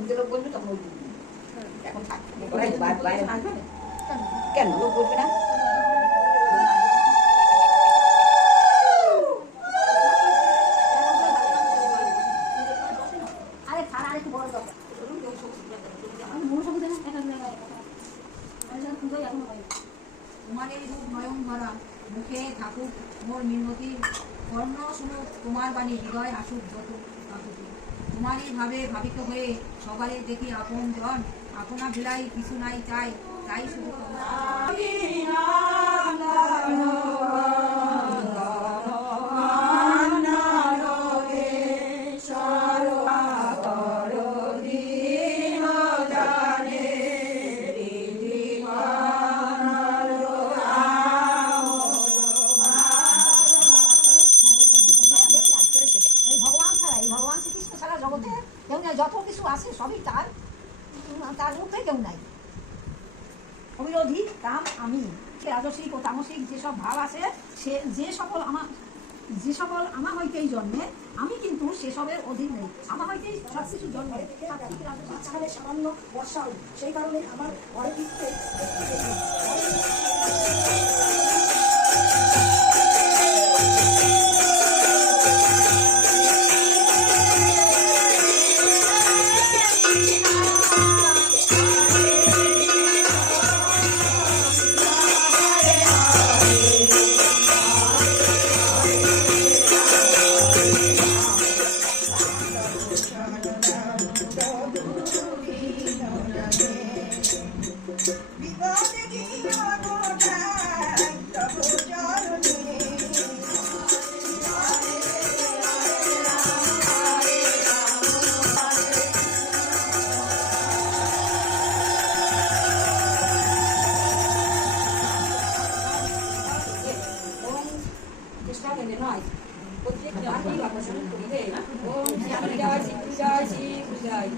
দিতে লোক বলবে তখন এখন থাক বাইরে আসবে কেন লোক বলবে না তোমার রূপ নয়ন ভরা মুখে থাকুক মোর মিনতি কর্ণ শুনুক তোমার বাণী হৃদয় আসুক যত আকুতি তোমারই ভাবে ভাবিত হয়ে সবারে দেখি আপন জন আপনা ভিলাই কিছু নাই চাই তাই শুধু যত কিছু আছে সবই তার তার রূপে কেউ নাই অবিরোধী কাম আমি রাজসিক ও তামসিক যেসব ভাব আছে সে যে সকল আমা হইতেই জন্মে আমি কিন্তু সেসবের অধীন নেই আমা হইতেই সব কিছু জন্মে মাঝখানে সামান্য বর্ষা হল সেই কারণে আমার ঘরে ফিরতে নয় প্রত্যেক বাড়ি বাবা শুরু করি রে ও জয় শ্রী জয় শ্রী জয়